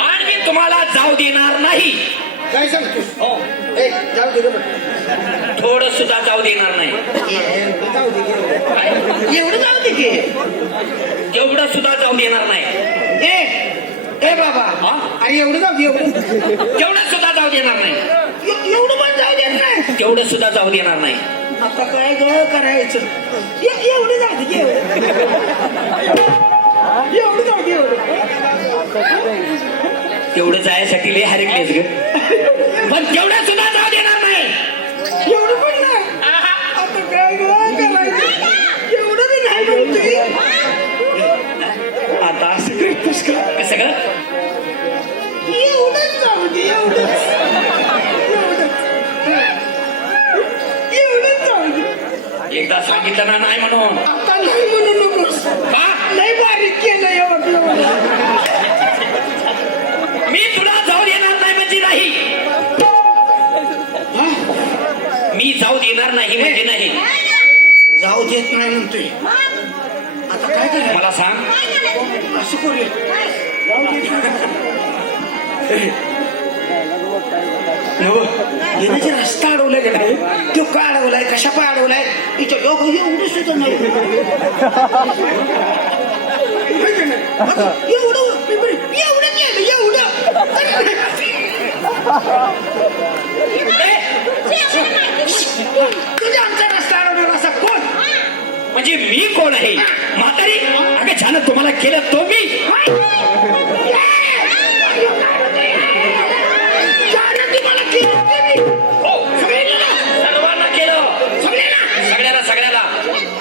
आणि मी तुम्हाला जाऊ देणार नाही. काय सांगतोस हो. ए जाऊ दे. थोडं सुद्धा जाऊ देणार नाही. जाऊ दे? एवढं जाऊ दे की. तेवढं सुद्धा जाऊ देणार नाही. ए ए बाबा? अरे एवढं जाऊ दे एवढं. तेवढं सुद्धा जाऊ देणार नाही. एवढं पण जाऊ देत नाही. तेवढं सुद्धा जाऊ देणार नाही. आता काय ग करायचं? एवढी एवढं जाऊ दे की एवढं जाऊ दे एवढं जायसाठी लय हरकलेस ग. पण तेवढ्या सुद्धा सांगितलं ना नाही म्हणून. आता नाही म्हणू नकोस का? लय बारीक केलं एवढं. मी तुला जाऊ देणार नाही म्हणजे नाही. मी जाऊ देणार नाही म्हणजे नाही. जाऊ देत नाही म्हणतोय. आता काय करायचं? मला सांग. असं करूया येण्याचे रस्ता अडवलं का नाही. तो का अडवलाय? कशा पाय अडवलाय? इथं लोक एवढं सुद्धा नाही. एवढं एवढं केलं एवढं. तुझ्या आमचा रस्ता अडवणार असा कोण? म्हणजे मी कोण आहे? म्हातारी? अगं छान तुम्हाला केलं तो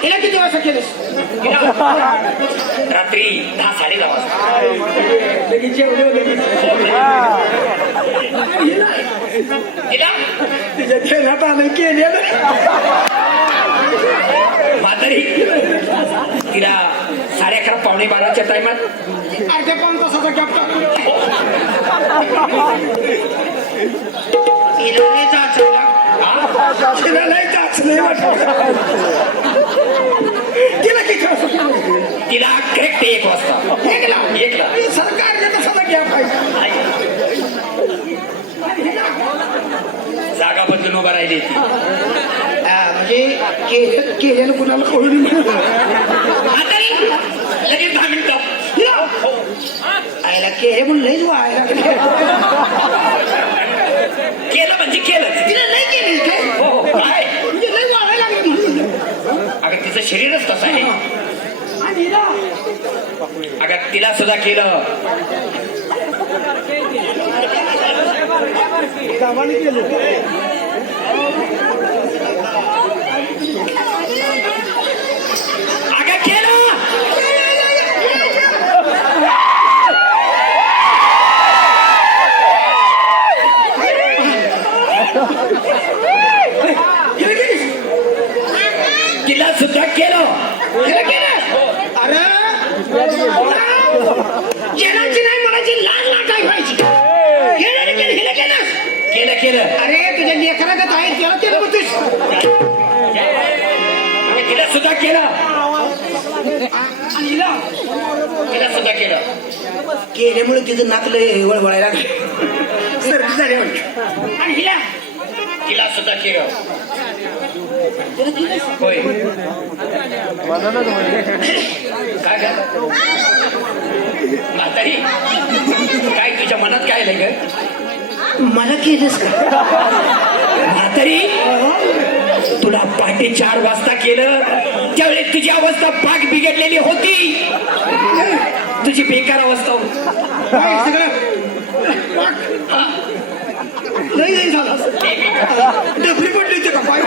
तिला किती वाजता केलंस रात्री दहा साडे दहा वाजता लगेच जेवढे लगेच तिला तिच्या खेळात आलं केलेलं म्हातारी तिला साडे अकरा पावणे बाराच्या टायमात. अर्ध्या पाऊन तासाचा गॅप टाकतो तिला लय चाचला तिला लय तिला किती वाजता केलं? तिला करेक्ट एक वाजता. एकला एकला. सरकार तसा गॅप आहे जागा बदलून उभा राहिली ती. हा, म्हणजे केलं केलेलं कुणाला कळून लगेच दहा मिनिटं. आयला केले म्हणून लयच व्हायला केलं म्हणजे केलं तिला लय केली काय? हो हो, म्हणजे लय वाढायला लागली अगं तिचं शरीरच तसं आहे. अगं तिला सुद्धा केलं. केलं अगं केलं हिला केलीस तिला सुद्धा केलं हिला केलं अरे जेणाची नाही म्हणायची लाज लाटाय व्हायची केलं केलं केलं केलं. केलं अरे तुझ्या लेकरागत आहे केलं म्हणतोस अगं तिला सुद्धा केलं. तिला? सुद्धा केलं. केल्यामुळे तिचं नाक लय वळवळायला सर्दी झाली. आणि हिला? तिला सुद्धा केलं. केलं. होय. काय ग म्हातारी काय तुझ्या मनात काय आलंय ग? मला केलंस का? म्हातारी तुला पहाटे चार वाजता केलं त्यावेळेस तुझी अवस्था पाक बिघडलेली होती. तुझी बेकार अवस्था होती. सगळं झालं डबरी पडली होती का पाय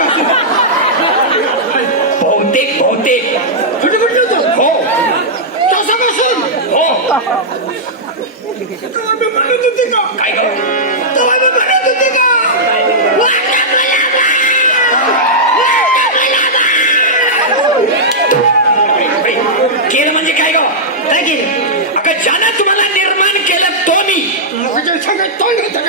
बहुतेक बहुतेक कुठे पडली होतं हो तसापासून हो तेव्हा मी म्हणत होती का काय ग तेव्हा मी म्हणत होती का वाटा गुलाबा! वाटा गुलाबा! केलं म्हणजे काय? ग काय केलं अगं ज्यानं तुम्हाला निर्माण केलं तो मी तोंड होतं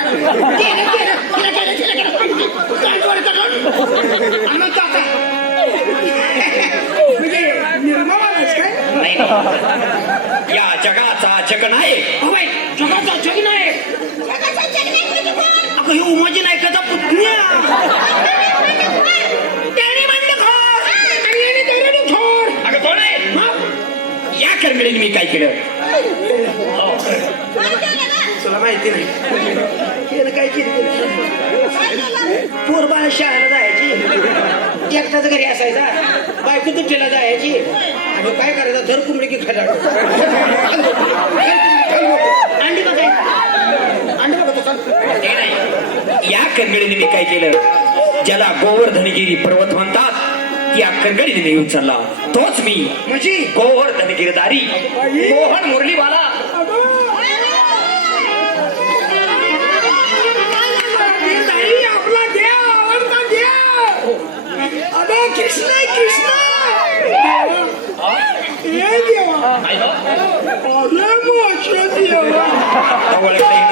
या करगडीने मी काय केलं? तुला माहिती नाही. त्यानं काय केलं? पोर बाळ शाळेला जायची. एकटाच घरी असायचा. बायको दुट्टीला जायची. आणि काय करायचं? धर कुंबडी की खायला अंडी बघाय अंडी बघतो या करगडीने मी काय केलं? ज्याला गोवर्धनगिरी पर्वत म्हणतात त्या करगडीने मी येऊन चालला तोच मी. म्हणजे? गोवर्धनगिरदारी मोहन मुरलीवाला. कृष्ण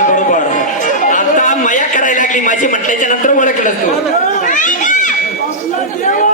बरोबर. आता मया करायला लागली माझी म्हटल्याच्या नंतर ओळखलं तू आपला देवा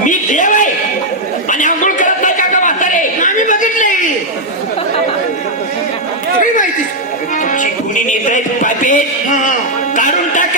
मी देव आहे. आणि अंघोळ करत नाही का म्हातारे? आम्ही बघितले. माहिती. गुणी नेत पापेत काढून टाक.